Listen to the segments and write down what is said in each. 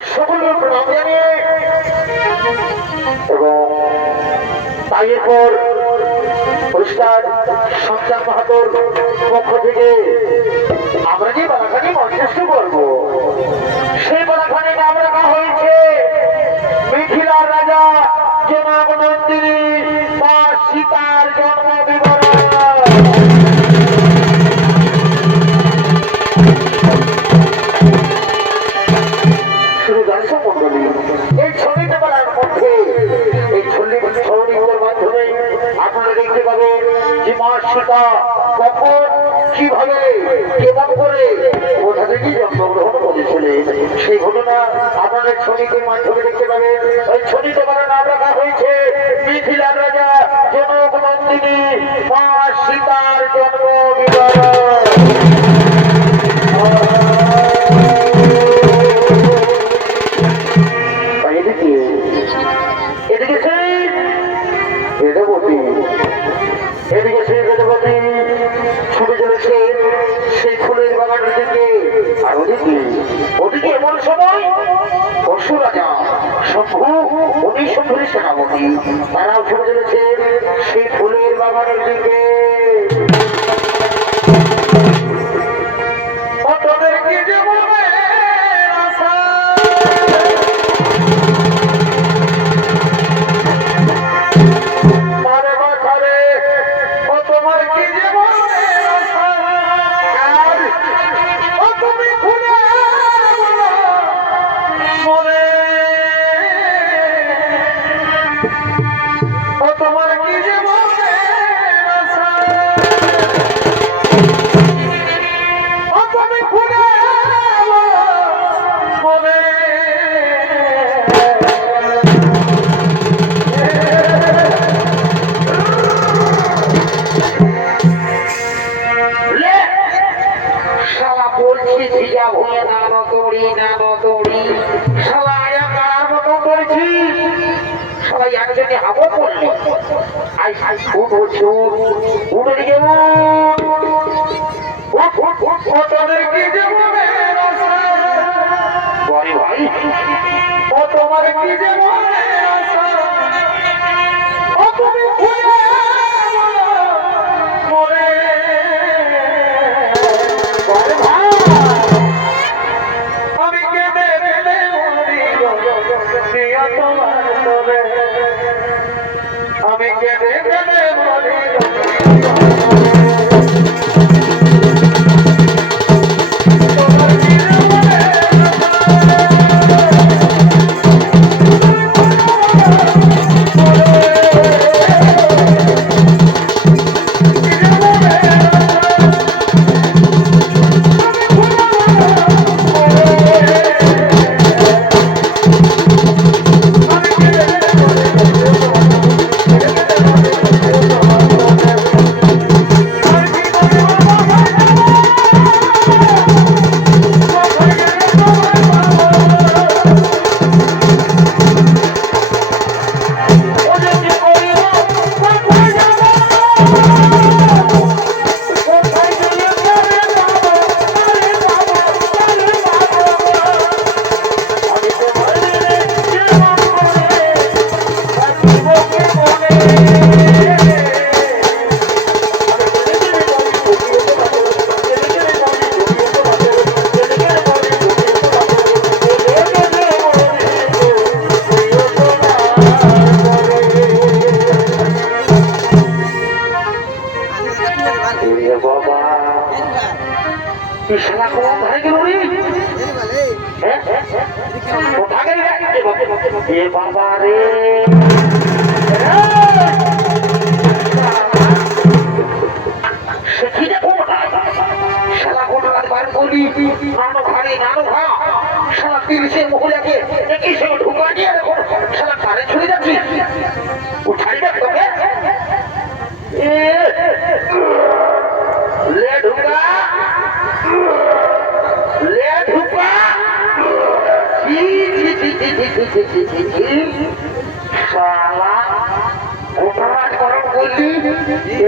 সকলের প্রণাম জানিয়ে এবং তাইয়ের পর পুরস্কার সন্তান মাহাতোর পক্ষ থেকে আমরা যে বালাখানি মঞ্চস্থ করবো সেই বালাখানি নাম রাখা হয়েছে মিথিলার রাজা জনাব নন্দিনী বা সীতার জন্ম বিবরণ। এই ছবিতে বলার মধ্যে এই ছবির মাধ্যমে আপনারা দেখতে পাবেন যে মা সীতা কখন কিভাবে কেমন করে কোথা থেকে জন্মগ্রহণ করেছিলেন সেই ঘটনা আপনাদের ছবির মাধ্যমে দেখতে পাবেন। ওই ছবিতে বলার নাম রাখা হয়েছে মিথিলার রাজা জনক নন্দিনী মা সীতার জন্ম বিবরণ। এদিকে সেই বেদপতি ছুটে চলেছে সেই ফুলের বাগানের দিকে, আর ওদিকে এমন সময় পশু রাজা শম্ভু উনি শম্ভুর সেনাপতি তারাও ছুটে চলেছে সেই ফুলের বাগানের দিকে।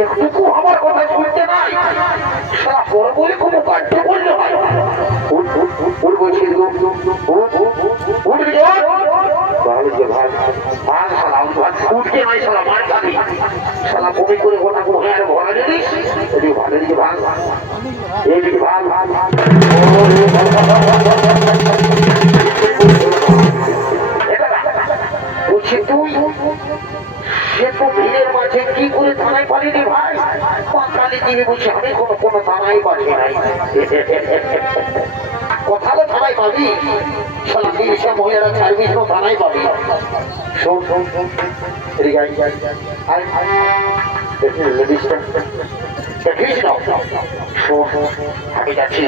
একটু আমার কথা শুনতে নাই সারা বড় বলে কোনো কার্য করলে হয় উঠকে নাই শালা মার খাবি শালা বমি করে গোটা করে হয়ে আর ভরা দিস এদিকে ভালো দিকে ভাগ এইদিকে ভাগ বলছি তুই সে তো ভিড়ের মাঝে কি করে থানায় পালিনি ভাই কালি দিনে বলছি আমি কোনো থানায় পালি নাই কোথাও থানায় পাবি শালা তিরিশা মহিলারা ছাড়বি থানায় পাবি শোন শোন শোন লেডিসটা দেখিস না শোন আমি যাচ্ছি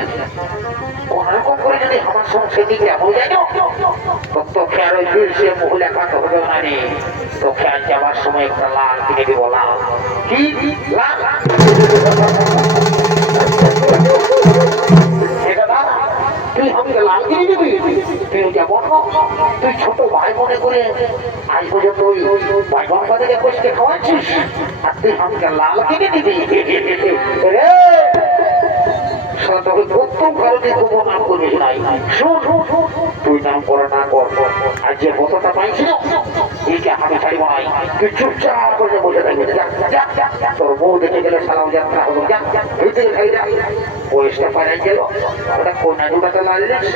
কোনরকম করে যদি আমার সঙ্গে সেদিকে এমন যায় না তো খেয়াল ওই সে মহিলা কাজ হবে না রে তো খেয়াল যাওয়ার সময় একটা লাল কিনে দিব লাল কি লাল তুই আমাকে লাল কিনে দিবি তুই যেমন তুই ছোট ভাই মনে করে আজ পর্যন্ত ওই ভাই বাবাদেরকে কষতে খাওয়াচ্ছিস আর তুই আমাকে লাল কিনে দিবি তবে প্রথম কারণে কোনো নাম করবি নাই তুই নাম করে না কর আর যে মতটা পাইছি এইকে আমি ছাড়িব নাই তুই চুপচাপ করে বসে থাকবি তোর বউ দেখে গেলে সালাম যাত্রা হলো বয়সটা পাড়াই গেল ওটা কোনা দুটাতে লাগলিস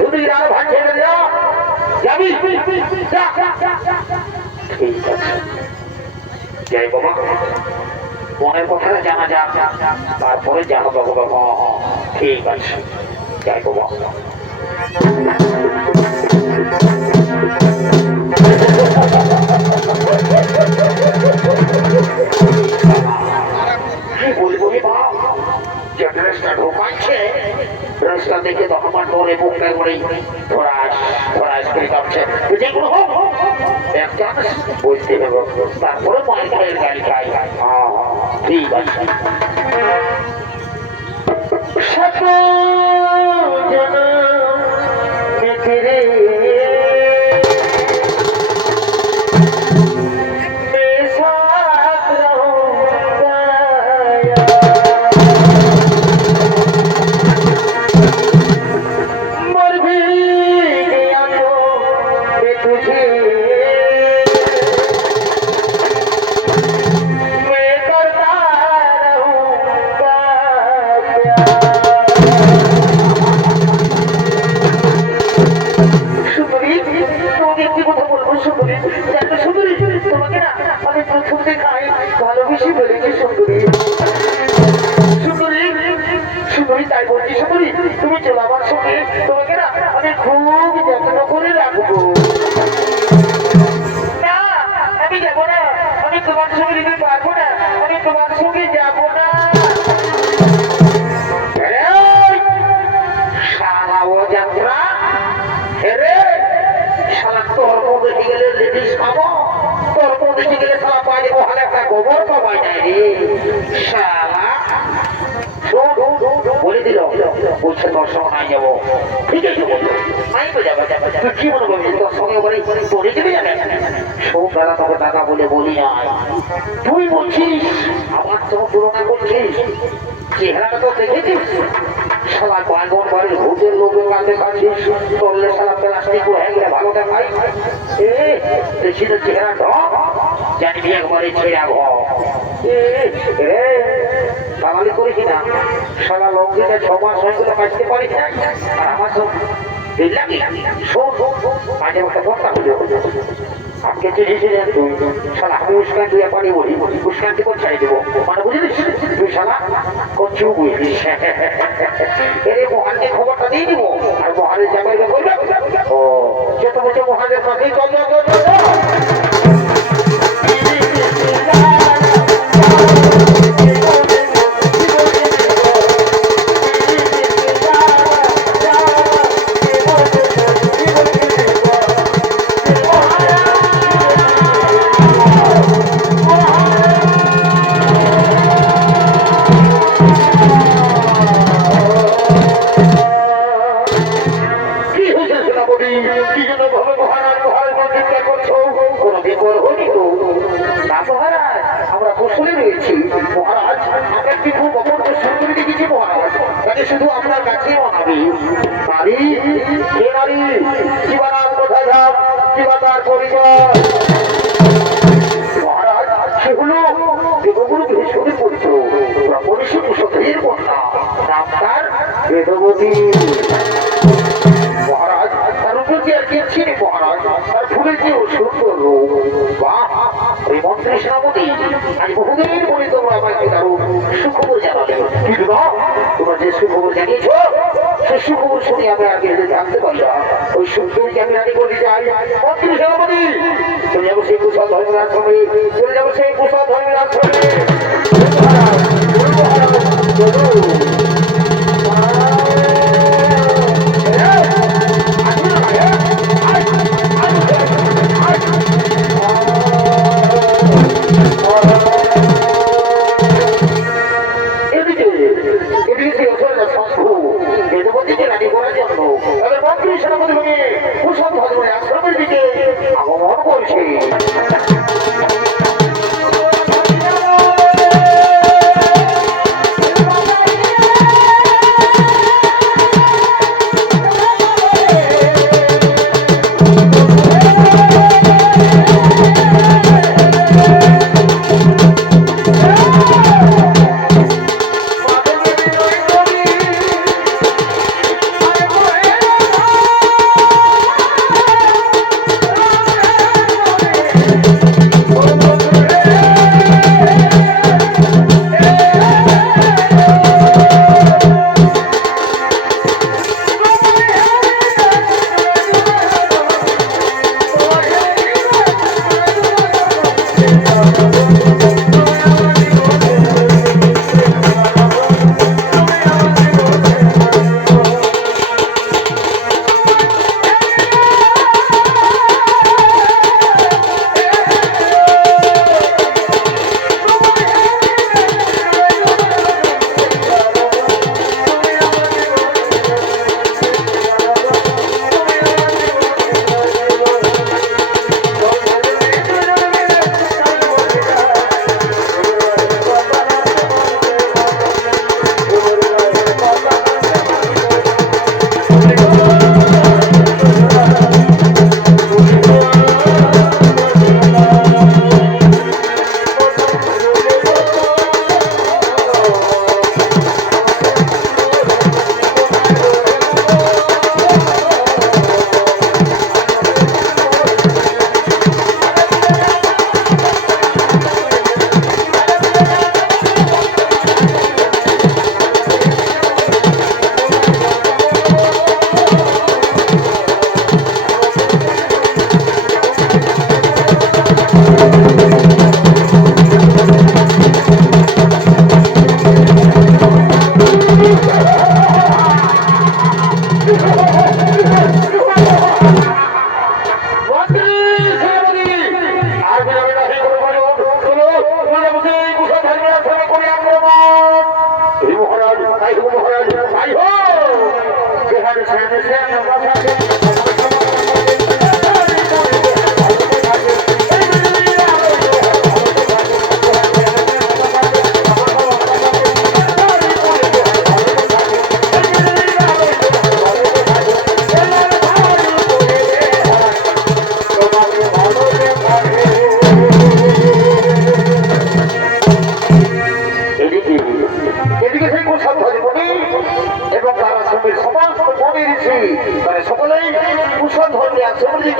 তুই রাত ভাগ ছেড়ে যা যাবি ঠিক আছে যাই বাবা মনের কথাটা জানা যাক তারপরে জানো বাবু বাবা ঠিক আছে যাই বাবা কি বলবো বাপ যে ড্রেসটা ঢোকাচ্ছে ড্রেসটা দেখে তো আমার ডোরে বুকটা করে ধরাস করে কাঁপছে যেগুলো হোক একটা বলতে হবে তারপরে মায়ের গায়ের গাড়ি খাই ঠিক আছে তুমি চলো আমার সঙ্গে তোমাকে না আমি খুব যত্ন করে রাখবো না আমি যাবো না আমি তোমার সঙ্গে যেতে পারবো না আমি তোমার সঙ্গে যাবো না সারা ও যাত্রা হেরে সারা তোর মধ্যে গেলে লেডিস পাবো তোর মধ্যে গেলে সারা পাইলে ওখানে একটা গোবর পাওয়া যায় রে সারা বলে দিল বলছে তোর সঙ্গে নাই যাবো ঠিক আছে নাই তো যাবো তুই কি মনে করবি তোর সঙ্গে বলে তোরে দিবি যাবে সব দাদা তোকে দাদা বলে বলি নাই তুই বলছিস আমার সঙ্গে তুলনা করছিস চেহারাটা তো দেখেছিস শালা বাগন বাড়ির ভূতের লোকের কাছে কাছিস তোরলে শালা প্লাস্টিক হয়ে গেলে ভালো দেখাই দেখি তো চেহারা ঢক জানি একবারে ছেড়া ঘর দালালি করেছি না সারা লঙ্গিটা 6 মাস হয়ে গেলে বাঁচতে পারিস না আর আমার সব শোন মাঝে একটা কথা হলো আজকে চিনিছিলেন তুই শালা আমি উস্কান তুই পানি বলি উস্কানটি করে ছাড়িয়ে দেবো মানে বুঝলিস তুই শালা করছু বুঝলিস এর মহানকে খবরটা দিয়ে দিব আর মহানের জায়গায় করবে ও যত বছর মহানের কাছেই চল আমরা কুশলে রয়েছি মহারাজ আমরা কি খুব অপূর্ব সুন্দরী দেখেছি মহারাজ তাকে শুধু আপনার কাছে অনাবি নারী কে নারী জীবনার কোথায় যাও জীবনার পরিচয় মহারাজ সে হলো দেবগুরু ভীষ্মের পুত্র মনীষী কুশধীর কন্যা নাম তার বেদবতী। মহারাজ তার উপরে আর কে ছিল মহারাজ তার ফুলের যে সুন্দর রূপ বাহ এই মন্ত্রী সেনাপতি আজ বহুদিন পরে তোমরা আমাকে দারুণ সুখবর জানাবে কিন্তু না তোমরা যে সুখবর জানিয়েছ সে সুখবর শুনে আমি আগে জানতে পারলাম ওই সুখবরকে আমি রাজি করতে চাই মন্ত্রী সেনাপতি চলে যাবো সেই কুশল ধর্মের আশ্রমে চলে যাবো সেই কুশল ধর্মের আশ্রমে। আশ্রমের দিকে আগমন করছে।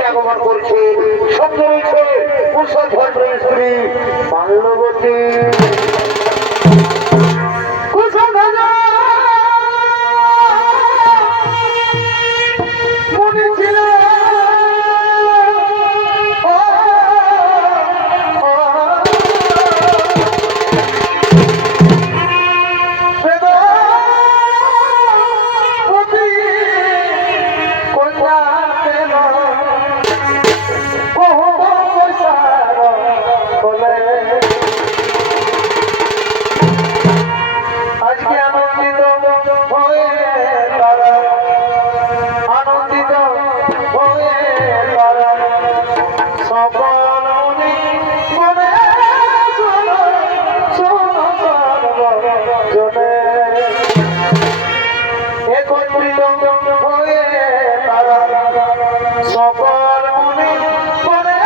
আগমন করছে শব্দ রয়েছে কুশল ধর্মের স্ত্রী মাল্যবতী। সকল মনে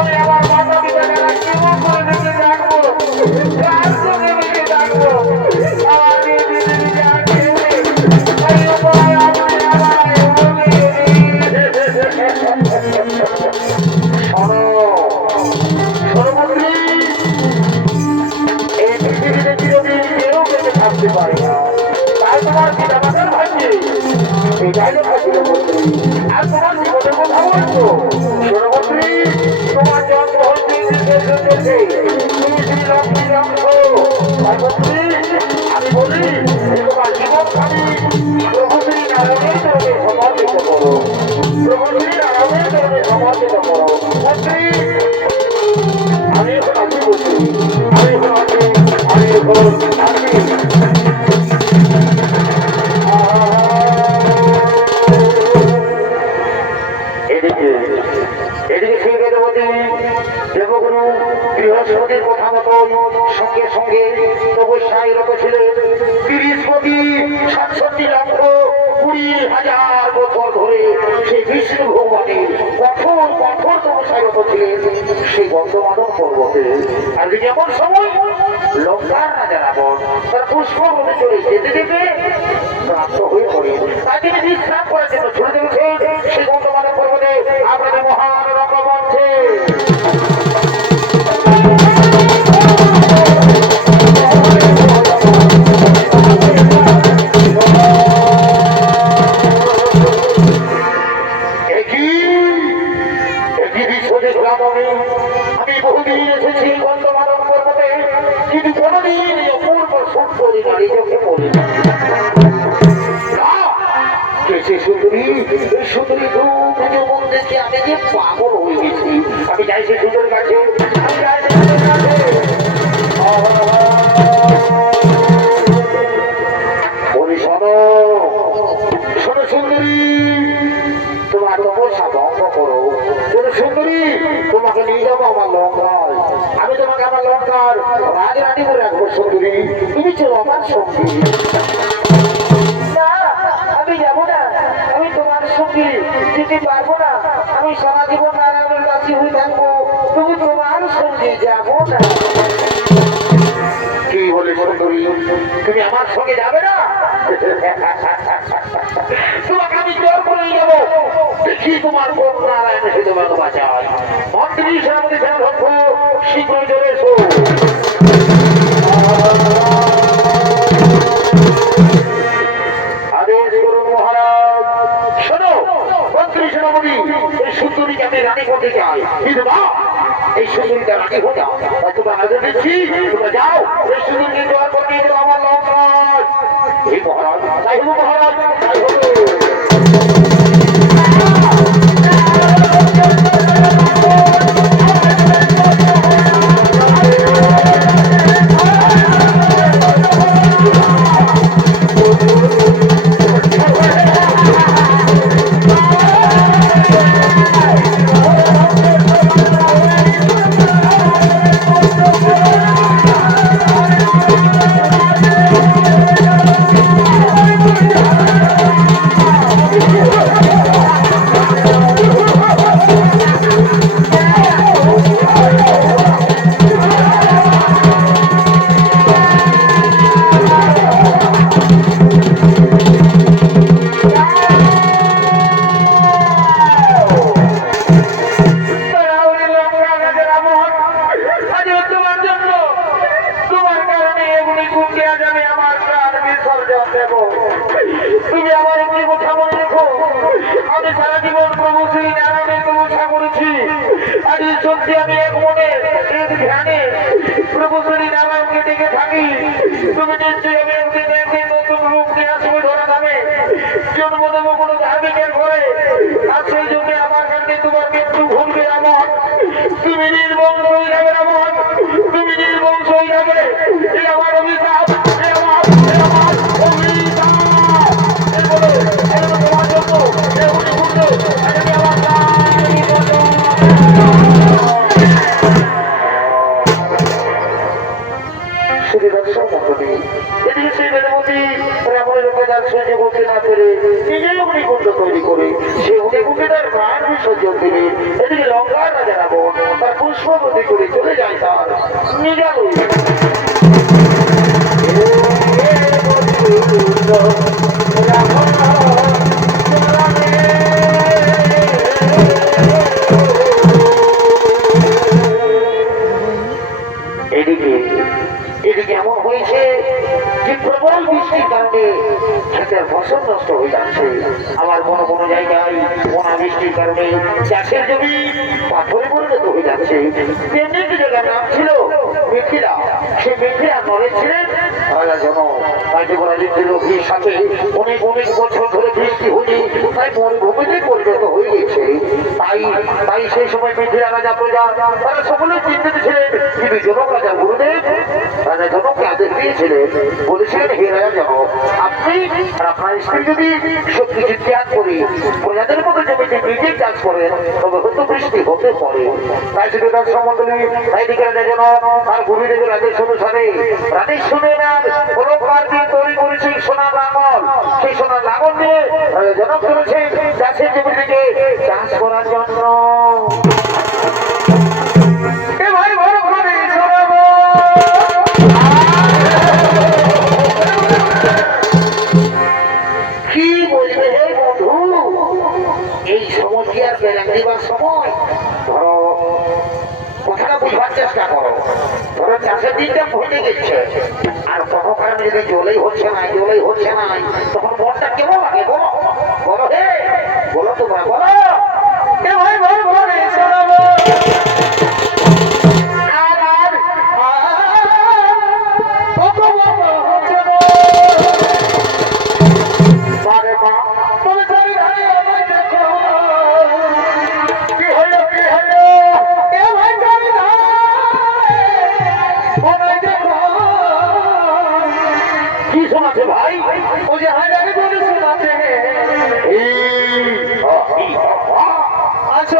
আমি আমার মাতা পিতাকে কেমন করে দেখে রাখবো চাইলে ছিল মন্ত্রী আর তোমার জীবনের কথা বলছো সোনমন্ত্রী তোমার জন্ম হচ্ছে তুমি শ্রীলক্ষ্মী অংশ মন্ত্রী আমি বলি তোমার জীবন খালি প্রভু শ্রী নারায়ণের চরণে সমর্পিত করো প্রভু শ্রী নারায়ণের চরণে সমর্পিত করো মন্ত্রী আমি এখন আছি বলছি আমি এখন আছি আমি এখন আছি এদিকে সেই বেদবতী দেবগুরু বৃহস্পতির কথা মতো সঙ্গে সঙ্গে তপস্যায় রত ছিলেন 30 কোটি 67 লক্ষ 20,000 বছর ধরে সেই বিষ্ণু ভগবানের কঠোর কঠোর তপস্যায় রত ছিলেন সেই গন্ধমাদন পর্বতে। আর যেমন সময় লঙ্কার রাজা রাবণ তার পুষ্পভূমি চলে যেতে যেতে ক্লান্ত হয়ে পড়ে তাই তিনি বিশ্রাম করার জন্য ছুটে চলেছেন সেই গন্ধমাদন পর্বতে আপনাদের মহান রঙ্গমঞ্চে। আমি বহুদিন এসেছি গন্ধমাদন পর্বতে কিন্তু কোনদিন এই অপূর্ব সুন্দরী নারী চোখে পড়ি সুন্দরী এই সুন্দরী যৌবন দেখে আমি যে পাগল হয়ে গেছি। আমি যাই সেই সুন্দরী কাছে আমি যাই সেই সুন্দরী কাছে বলি শোনো শোনো সুন্দরী তোমার তপস্যা ভঙ্গ করো সুন্দরী তোমাকে নিয়ে যাবো আমার লঙ্কায় আমি তোমাকে আমার লঙ্কার রাজরানি করে রাখবো সুন্দরী তুমি চলো আমার সঙ্গী। না আমি যাবো না আমি তোমার সঙ্গে যেতে পারবো না আমি সারা জীবন নারায়ণের কাছে হয়ে থাকবো তুমি তোমার সঙ্গে যাবো না। কি বলে সুন্দরী তুমি আমার সঙ্গে যাবে না? তোমাকে আমি জোর করে নিয়ে যাবো দেখি তোমার কোন নারায়ণ এসে তোমাকে বাঁচায়। মন্ত্রী সেনাপতি সেনাধ্যক্ষ শীঘ্রই চলে এসো। আদেশ করুন মহারাজ। শোনো মন্ত্রী সেনাপতি এই সুন্দরীকে আমি রানী করতে চাই কিন্তু না এই সুন্দরীটা রানী হয়ে যাও তোমরা আগে দিচ্ছি তোমরা যাও এই সুন্দরীকে জোর করে নিয়ে যাও আমার লঙ্কায়। এই মহারাজ তাই হবো মহারাজ তাই হবো। তুমি আমার একটি কথা মনে রেখো আমি সারা জীবন প্রভু শ্রী নারায়ণের তপস্যা করেছি আর এই সত্যি আমি এক মনে এক ধ্যানে প্রভু শ্রী নারায়ণকে ডেকে থাকি। তুমি নিশ্চয়ই আমি একদিন একদিন নতুন রূপ নিয়ে আসবে ধরা যাবে জন্ম দেবো কোনো ধার্মিকের ঘরে আর সেই জন্য আমার কাছে তোমার মৃত্যু ঘটবে আমার তুমি নির্বংশ হয়ে যাবে আমার তুমি নির্বংশ হয়ে যাবে এই আমার অভিশাপ এই আমার অভিশাপ তোমার জন্য এগুলি ঘুরবে আমি আমার এদিকে সেই বেদবতী রাবণের লোকেদার সহ্য করতে না পেরে নিজেই অগ্নিকুণ্ড তৈরি করে সে অগ্নিকুণ্ডে তার প্রাণ বিসর্জন দেবে। এদিকে লঙ্কার রাজা রাবণ তার পুষ্পবতী করে চলে যায় তার নিজালয়। এদিকে এদিকে এমন হয়েছে যে প্রবল বৃষ্টির কারণে ক্ষেতের ফসল নষ্ট হয়ে যাচ্ছে। আবার কোনো কোনো জায়গায় অনাবৃষ্টির কারণে চাষের জমি পাথরে পরিণত হয়ে যাচ্ছে। তেমনি একটি জায়গার নাম ছিল মিথিলা। সেই মিথিলা নরেশ ছিলেন রাজা জনক। রাজ্যের লোকের সাথে অনেক অনেক বছর ধরে বৃষ্টি হয়নি, তাই মরুভূমিতে পরিণত হয়ে গেছে। তাই সেই সময় মিথিলা রাজা প্রজা তারা সকলে চিন্তিত ছিলেন। কিন্তু জনক রাজা গুরুদেব রাজা জনককে আদেশ দিয়েছিলেন, বলেছিলেন, হে রাজা জনক, আপনি আর আপনার স্ত্রী যদি সবকিছু ত্যাগ করে প্রজাদের মতো জমিতে নিজেই চাষ করেন তবে হয়তো বৃষ্টি হতে পারে। তাই শুধু তার সম্বন্ধে তাই দিকে রাজা জনক আর গুরুদেবের আদেশ অনুসারে রাজেশ্বরের কোনো কাজ দিয়ে তৈরি করেছে সোনার লাঙল। সেই সোনার লাঙল দিয়ে রাজা জনক চলেছেন চাষের জমি থেকে চাষ করার জন্য। কি বলবে হে বন্ধু, এই সময় কি আর বেড়ান দিবার সময়? ধরো কথাটা বুঝবার চেষ্টা করো। ধরো চাষের দিনটা ভুলে গেছে আর কোনো কারণে যদি জলেই হচ্ছে না তখন মনটা কেমন লাগে বলো? বলো হে, বলো তোমরা বলো। কি শোনাচ্ছে ভাই? ও যে হাজারে বলে শোনাচ্ছে। আচ্ছা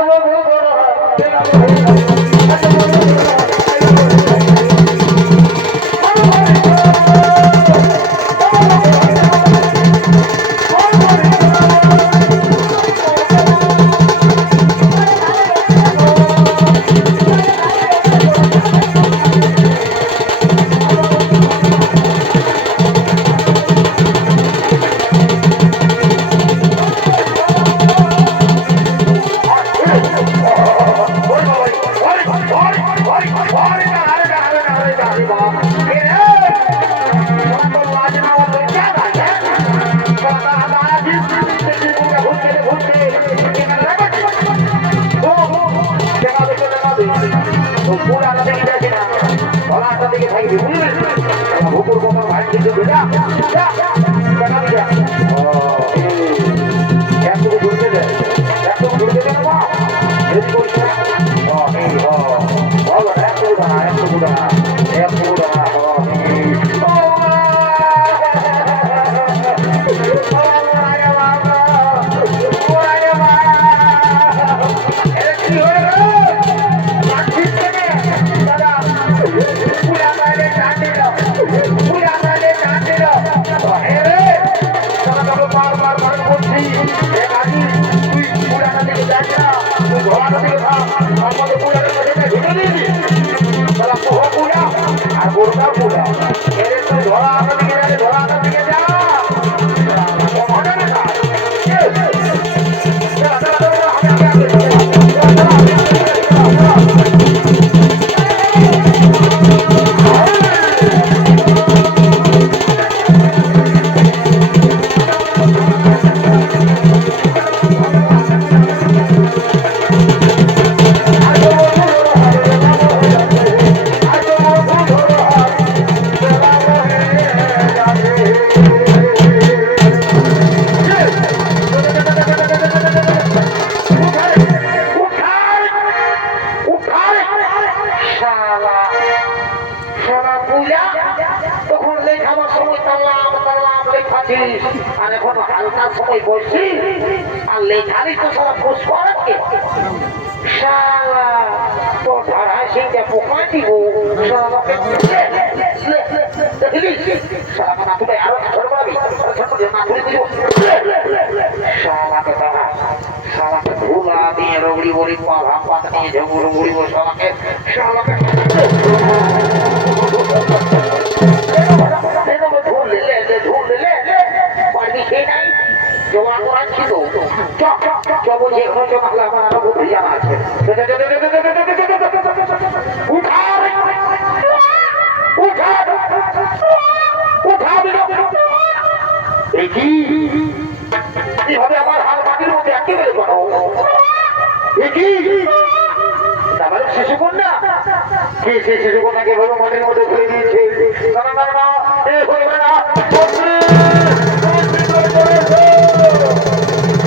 ভুকুর কথা ভাই কিন্তু ঘুরতে দেয় না আর গোরকা পুরা এর তো ধরা দিকে যাবে, ধরা দিকে যা আর এখন হালকা সময় বসছি আর লেখারই তো সারা ফুস করাচ্ছে শালা তো ধরায় সেইটা পোকা দিব শালাকে ধুলা দিয়ে রগড়ি বড়ি ভাব পাতা নিয়ে ঝগুড়ো মুড়িব শালাকে জমা করা ছিল বলছি এখন জমা আমার আরো বুদ্ধি জানা আছে উঠা দেখি এভাবে আমার হাত মাটির মধ্যে একেবারে করো দেখি আমার শিশু কন্যা কে সেই শিশু কন্যাকে এভাবে মাটির মধ্যে ফেলে দিয়েছে না না না না এ করবে না মন্ত্রী, মন্ত্রী করে চলেছে।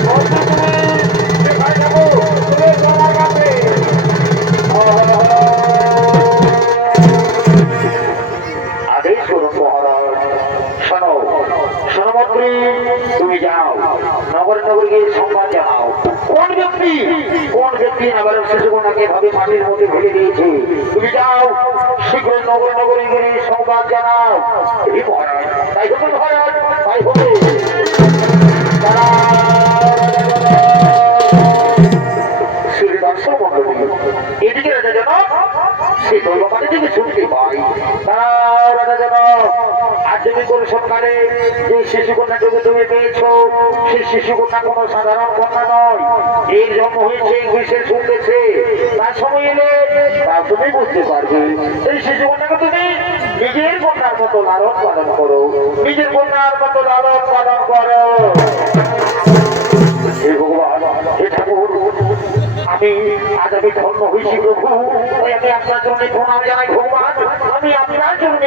মন্ত্রী তুমি কোথায় যাবো? তুমি এসো আমার কাছে। আদেশ করুন মহারাজ। শোনো শোনো মন্ত্রী, তুমি যাও নগর নগর গিয়ে সংবাদ জানাও কোন ব্যক্তি আবার শিশুকন্যাকে এভাবে মাটির মধ্যে ফেলে দিয়েছে। তুমি যাও শীঘ্র নগর নগরে গিয়ে সংবাদ জানাও। এই মহারাজ তাই হবে মহারাজ, তাই হবে। শ্রী দর্শক মন্ডলী, এদিকে রাজা যেন সেই দৈববাণী থেকে শুনতে পাই। তারাও রাজা যেন আজ তুমি কোনো সরকারে যে শিশুকন্যাকে তুমি পেয়েছো সেই শিশুকন্যা কোনো সাধারণ কন্যা নয়, এর জন্ম হয়েছে গ্রীষ্মের শুনতেছে। তার সময় এলে তা তুমি বুঝতে পারবে। এই শিশুকন্যাকে তুমি নিজের কন্যার মতো লালন পালন করো, নিজের কন্যার মতো লালন পালন করো। হে ভগবান, হে ঠাকুর, আমি আজ আমি ধন্য হয়েছি প্রভু, তাই আমি আপনার জন্য প্রণাম জানাই ভগবান, আমি আপনার জন্য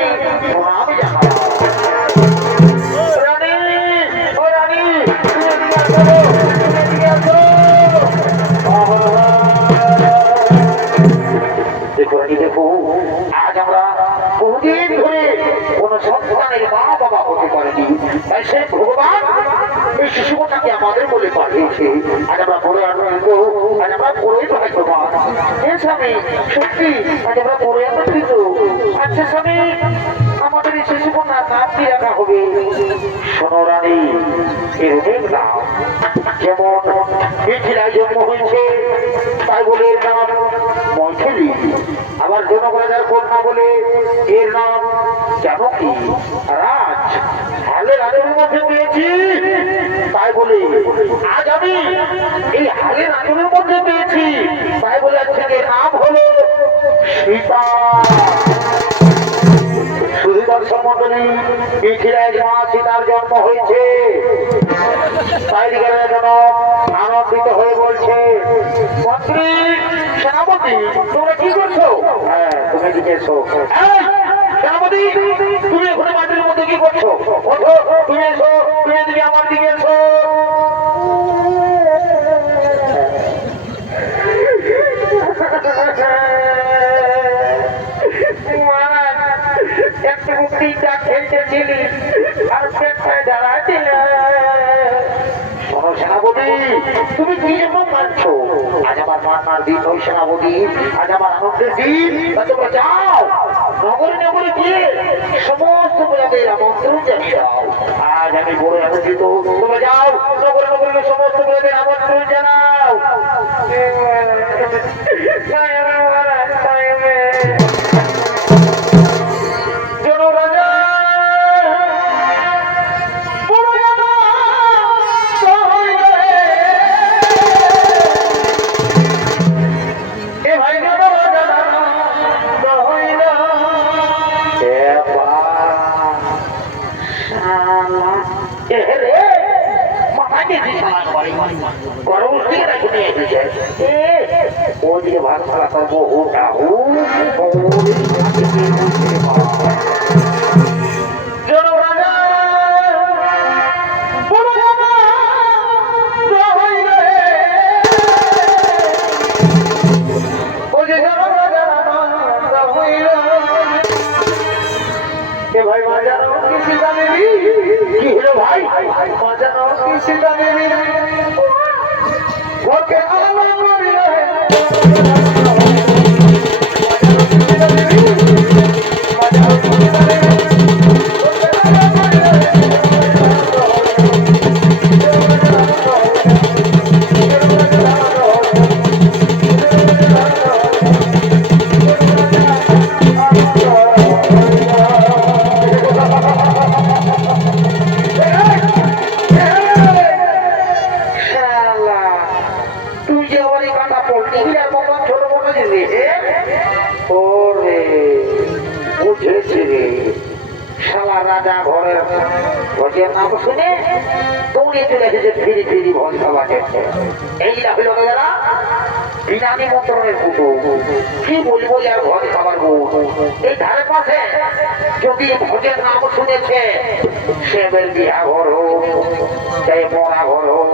প্রণাম জানাই। রানী, ও রানী, তুমি এদিকে আসো, তুমি এদিকে আসো। দেখো রানী, দেখো আজ আমরা বহুদিন ধরে কোন সন্তানের মা বাবা হতে পারেনি, তাই সে ভগবান এই শিশুকন্যাকে আমাদের বলে পাঠিয়েছে। আজ আমরা বড় আনন্দিত, আজ আমরা বড়ই ভাগ্যবান। হ্যাঁ স্বামী, সত্যি আজ আমরা বড় আনন্দিত। আচ্ছা স্বামী, আমাদের এই শিশুকন্যার নাম কি রাখা হবে? শোনো রানী, এর অনেক নাম, যেমন মিথিলায় জন্ম হয়েছে তাই বলে এর নাম মৈথিলী। আবার জনগণের কন্যা বলে এর নাম জানকী। রাজ হালে রাজের মধ্যে পেয়েছি তাই বলে আজ আমি এই হালে রাজের মধ্যে পেয়েছি তাই বলে আজকে এর নাম হলো সীতা। শুধু দর্শক মন্ডলী, মিথিলায় মা সীতার জন্ম হয়েছে তাই যেন আনন্দিত হয়ে বলছে, মন্ত্রী সেনাপতি তোমরা কি করছো? হ্যাঁ তুমি দিকে এসো। সেনাপতি তুমি এখানে মাটির মধ্যে কি করছো? ওঠো, তুমি এসো, তুমি এদিকে আমার দিকে এসো। একটু মুক্তিটা খেলতেছিলি আর পেটটায় দাঁড়াচ্ছিল। সেনাপতি তুমি কি এমন মানছো? আজ আমার মান্নার দিন ওই সেনাপতি, আজ আমার আনন্দের দিন। তোমরা যাও নগরে নগরে গিয়ে সমস্ত প্রজাদের আমন্ত্রণ জানিয়ে দাও। আজ আমি বড় আনন্দিত। তোমরা যাও নগরে নগরে সমস্ত প্রজাদের আমন্ত্রণ জানাও। ওদিকে ভাত খাওয়া করবো ভাই বাজানো কি সীতা দেবী? কি হলো ভাই? বাজানো কি সীতা দেবী? ঘরকে আলো করিলে শালা রাজা ঘরের ভোজের নাম শুনে দৌড়ে চলে এসেছে ফিরি ফিরি ভোজ খাওয়া খেতে। এইটা হলো যারা বিনা নিমন্ত্রণের কুটু। কি বলবো আর ভোজ খাবার গুট। এই ধারে পাশে যদি ভোজের নাম শুনেছে সে বের বিহা ঘর হোক, চাই মরা ঘর হোক,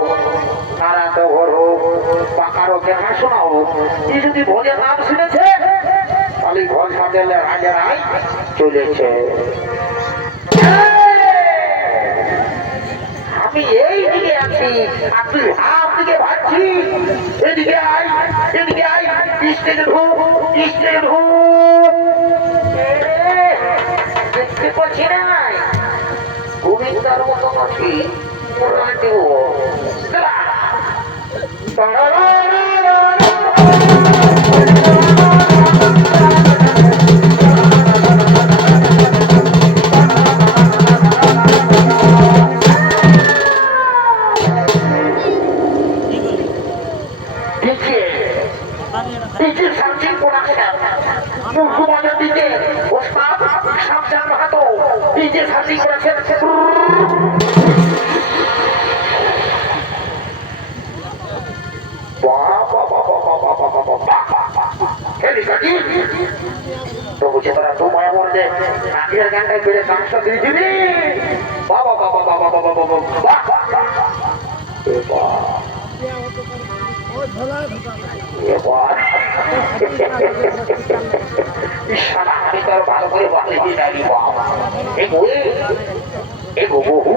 নারায়ণ ঘর হোক, পাকারও দেখাশোনা হোক, এই যদি ভোজের নাম শুনেছে তাহলে ভোজ খাতে রাজারাই চলেছে। আমি এই দিকে আছি আর তুই হাফ দিকে ভাবছি। এদিকে আই, এদিকে আই, স্টেজে ঢুক, স্টেজে ঢুক। দেখতে পাচ্ছি না গোবিন্দার মতো আছি। তো বুঝে তোরা তো মায়া বললে নাচের গানটা বেড়ে গানটা দিয়ে দিবি। বাবা বাবা বাবা বাবা বাবা আমি তো ভালো করে বলে যাই বাবা। এগো বহু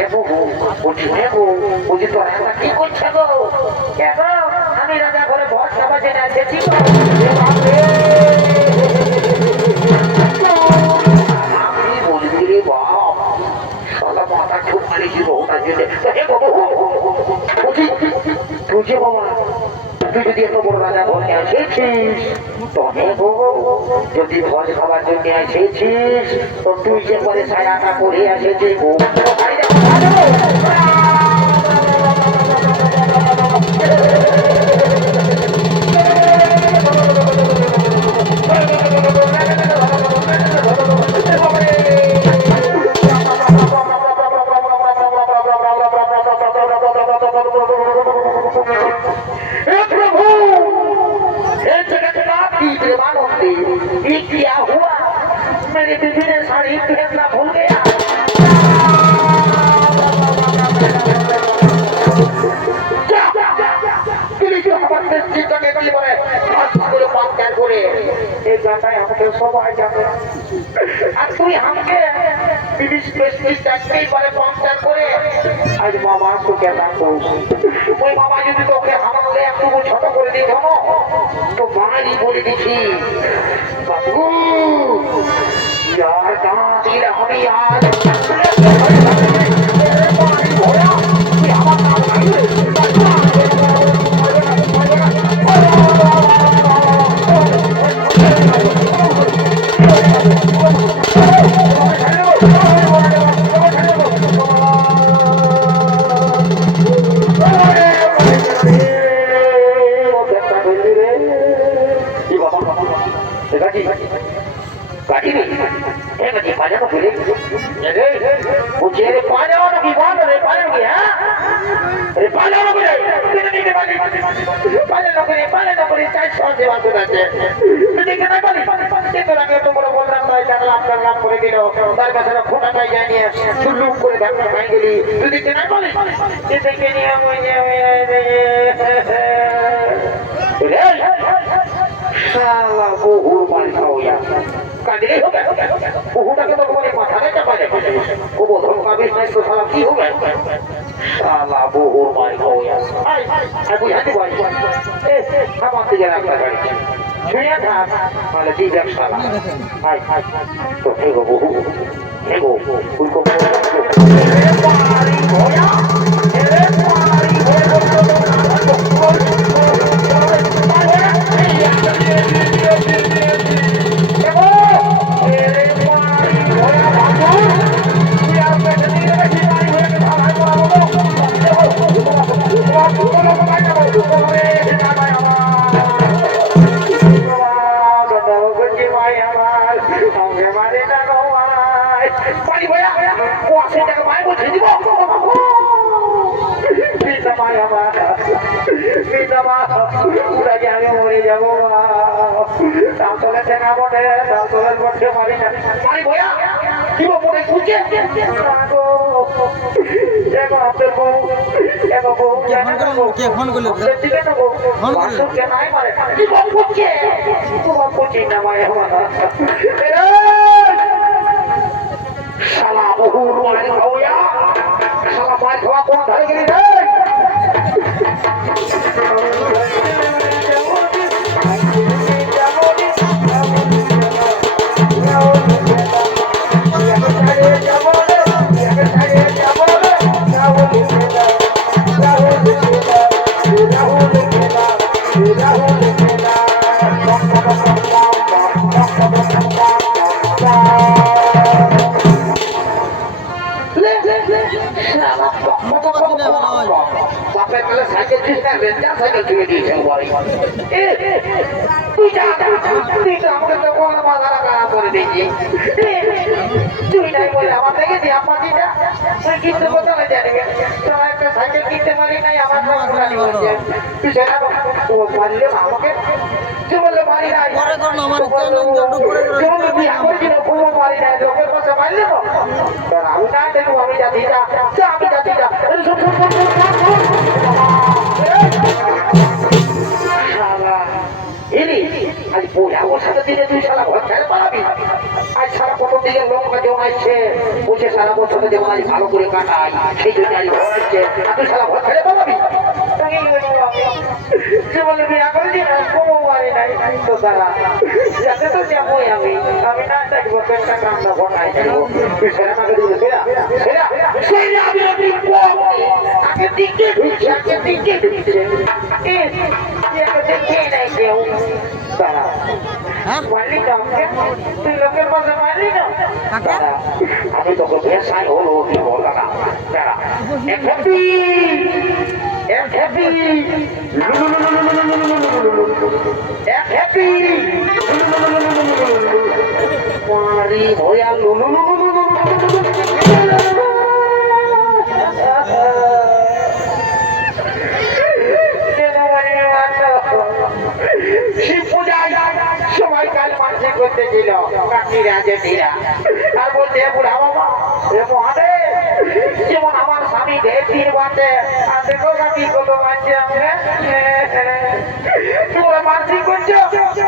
এ বহু বুঝি নেবো বুঝি তোরা কি করছে গো? কেন আমি রাজা ঘরে ভোজ খাবার জন্য এসেছি। আমি বলবি রে বাপ সালা মাথা খুব মারিছি বহুটার জন্য। হে বাবু বুঝি তুই যে বাবা তুই যদি এত বড় রাজা ঘরে এসেছিস তো হে গো যদি ভোজ খাবার জন্য এসেছিস তো তুই যে পরে ছায়াটা পরে এসেছিস গো। ये क्या हुआ? मेरी बीवी ने साड़ी पहनना भूल गया। সবাই যাবে আর তুই আমাকে করে আজ বাবা সুখে থাকো। ওই বাবা যদি তোকে আমাকে একটু ছোট করে দিত তো বাঙালি বলে দিচ্ছি বাবু यार कहाँ दिला हमें यार পারি ভাইয়া ও 80 টাকা মায় বলছে দিব পিতা মায় আমার পিতা মা ওটাকে আমি মরে যাবো তাহলে টাকা বটে তাহলে বটে মারি না পারি ভাইয়া দিব মনে খুঁজে দেখো আপনার বউ দেখো বউ ফোন করলে দিকে তো ফোন করলে বাসুকে নাই মারে দিব খুঁজে তোমার খুঁজি না মায় আমার শালা বহুর মারি খাওয়া শালা মার খাওয়া কোন ধরে গেলি রে বাপের কালে সাইকেল ছিস না রেঞ্জার সাইকেল চুয়ে দিয়েছে তুই তো আমাকে তো কোনো মাথা খারাপ করে দিয়েছি তুই নাই বলে আমার থেকে দিয়ে আমার দিটা তুই কিনতে কোথাও জানিবে তোর একটা সাইকেল কিনতে পারি নাই আমার খারাপ করছে তুই সেটা মারলে আমাকে তুই বললে মারি নাই তুই বললে বিয়া করছি না কোনো মারি নাই লোকের পাশে মারলে তো আমি না দেখবো আমি জাতি আমি জাতিটা আজ বোঝা ওর সাথে দিনে তুই সারা ঘর ছেড়ে পালাবি আজ সারা কত দিকে লঙ্কা জমাইছে বসে সারা বছর যেমন আজ ভালো করে কাটাই সেই জন্য আজ ঘর আসছে আর তুই সারা ঘর ছেড়ে পালাবি সে বলে বিয়া করলি না কোনো মারি নাই তো তারা যাতে তো যাবোই আমি আমি না দেখবো একটা কান্না ঘটাই যাবো তুই সেরা আমাকে দিলে সেরা সেরা সেরা আমি আগে দিকে ঢুকছে আগে দিকে ঢুকছে দেখে নাই কেউ তারা মারলি না তুই লোকের পাশে মারলি না আমি তোকে ভেসাই হলো তুই বলা না তারা এক হ্যাপি মারি ভয়া সবাই কাল মানসিক করতে ছিল কাকিরা জেঠিরা আর বলছে বুড়া বাবা যেমন আমার স্বামী তীর বাঁধে আর দেখো কাকি কত মানছে আমরা তোমরা মানসিক করছো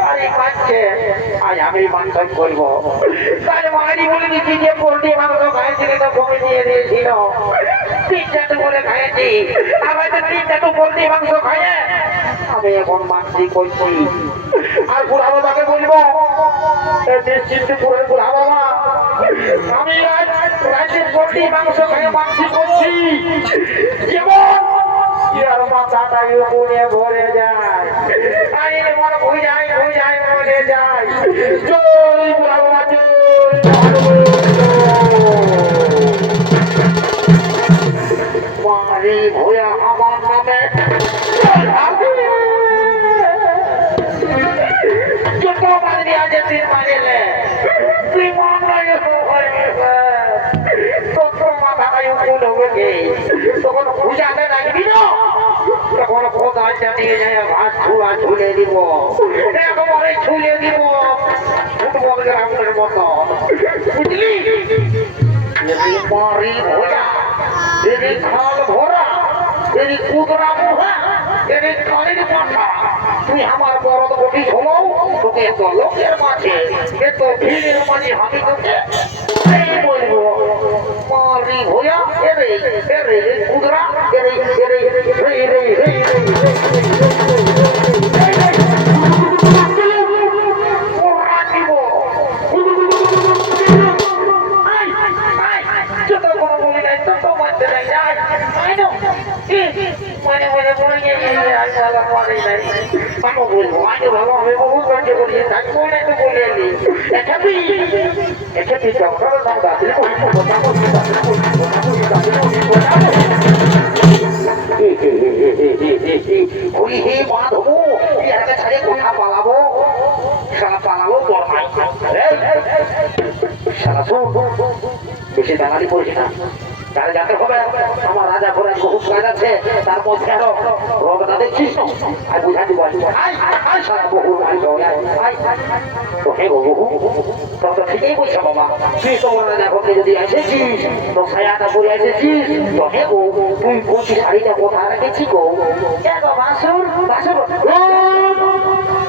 আর এই মানছে আজ আমি মানসিক করবো তাই মারি বলে দিচ্ছি যে পোল্ট্রি মাংস খাইছিলে তো কমে দিয়ে দিয়েছিল 3-4 করে খাইছি আবার তো 3-4 পোল্ট্রি মাংস খাইয়ে আমি এখন মানসিক করছি আর বুড়া বাবাকে বলবো নিশ্চিন্ত করে বুড়া বাবা আমি রাতের পোল্ট্রি মাংস খাইয়ে মানসিক করছি যেমন আর মাথাটা উপরে ভরে যায় তাই আমার বুঝাই ভরে যায় জয় বুড়া বাবা মারি ভয়া আমার নামে যত মারি আছে তিন মারিলে তুই মন নয় তত মাথাটা উপরে হবে তখন বুঝাতে লাগবি না তখন কোথায় জানিয়ে যায় ভাত ধুয়া ঝুলে দিব একেবারে ঝুলে দিব ফুটবল গ্রাউন্ডের মতো বুঝলি মারি ভয়া এদিক খাল ভরা এদিক কুদরা মোহা এদিক কালির মাথা তুই আমার বরদ বটি হলো তোকে এত লোকের মাঝে এত ভিড়ের মাঝে আমি তোকে বলবো মারি ভয়া এরে এরে কুদরা এরে এরে রে রে রে সারা শোন বেশি দাঁড়ালি করিস না তাহলে যাতে হবে আমার রাজা ঘোড়ার বহু কাজ আছে তার মধ্যে আরো রোগটা দেখছিস না আর বুঝা দিব সারা বহু তো হে গো বহু তোর তো ঠিকই বলছে বাবা তুই তো রাজা ঘরে যদি এসেছিস তো ছায়াটা পরে এসেছিস তো হে গো তুই কচি শাড়িটা কোথা রেখেছি গো বাসুর বাসুর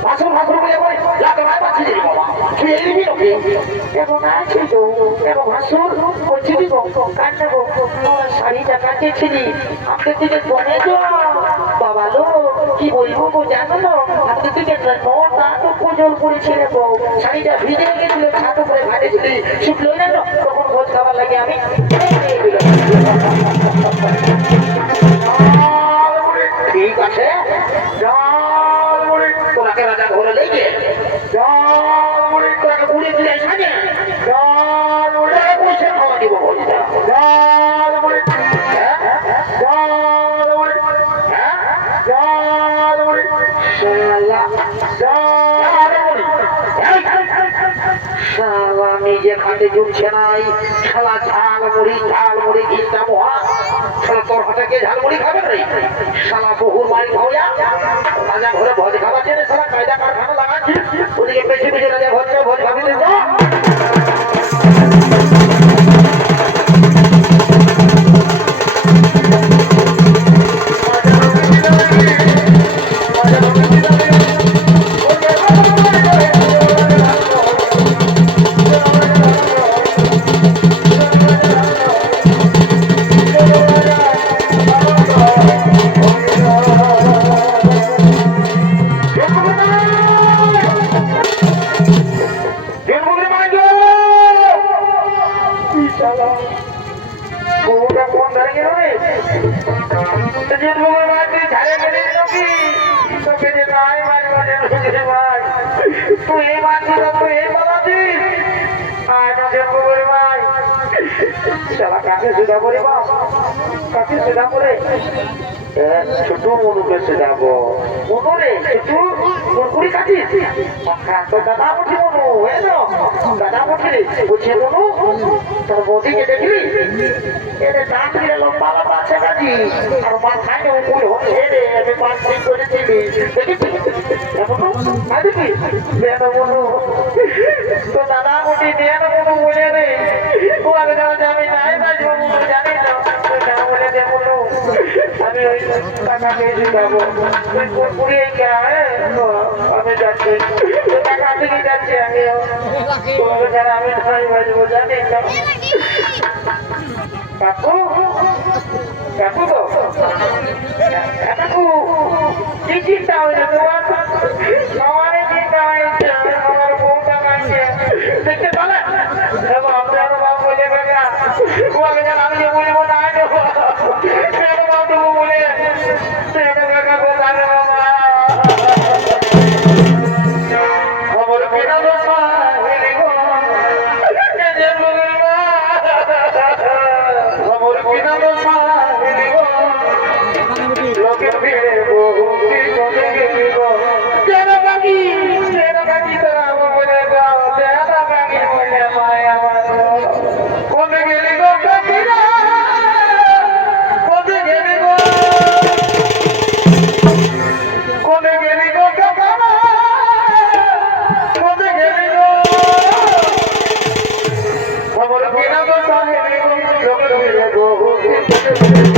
বাসুর বাসুর বলে বলে যাতে ভাই পাচ্ছি রে বাবা তুই এলিবি নাকি এখন আছি তো এখন ভাসুর বলছি দিব কাটতে গো শাড়িটা কাটিয়েছিলি আমাদের দিকে বলে তো বাবা লো কি বলবো গো জানো না আমাদের দিকে নটা তো পুজোর করেছিল গো শাড়িটা ভিজে গেছিল ছাদ উপরে ভাজেছিলি শুকলো না তখন ভোজ খাবার লাগে আমি ঠিক আছে জল মুড়ি তোমাকে রাজা ঘরে লেগে জল মুড়ি তোমাকে উড়ে দিলে সাজে জল মুড়ি পয়সা খাওয়া দিব বলছে জল মুড়ি জল মুড়ি জল মুড়ি শালা জল মুড়ি শালা নিজে খাতে জুটছে নাই শালা ঝাল মুড়ি ঘিটা মহা শালা তোর হাতে কে ঝাল মুড়ি খাবে রে শালা বহুর মারি খাওয়া রাজা ঘরে ভোজ খাওয়াচ্ছে রে শালা কায়দা কারখানা লাগাচ্ছে ওদিকে পেছে পেছে রাজা ভোজ খাবি রে যা ছোট মনুকে সেটাবো মনুরে ছোট কুরকুরি কাটিস তো দাদা উঠি মনু দাদা উঠি বুঝছে মনু তোর বৌদিকে দেখলি এদের দাঁত গিয়ে লম্বা লম্বা আছে কাজি আর মাথায় উপর হচ্ছে রে আমি পাঁচ দিন করেছিলি দেখেছিস মনু তো দাদা উঠি দিয়ে মনু বলে রে ও আগে আমি নাই বাজবো জানি না বলে দে মনু আমি ওই টাকা পেয়েছি যাবো পুড়িয়ে আমি যাচ্ছি টাকা দিকে যাচ্ছি আমি যারা আমি ধারাই বাজবো জানি না কাকু কাকু তো কাকু কি চিন্তা হয়েছে তোমার সবারই চিন্তা হয়েছে আমার বউটা মানছে দেখতে পারে এবং আপনার বাবা বলে কাকা তোমাকে যেন আমি বলবো না দেবো Thank you.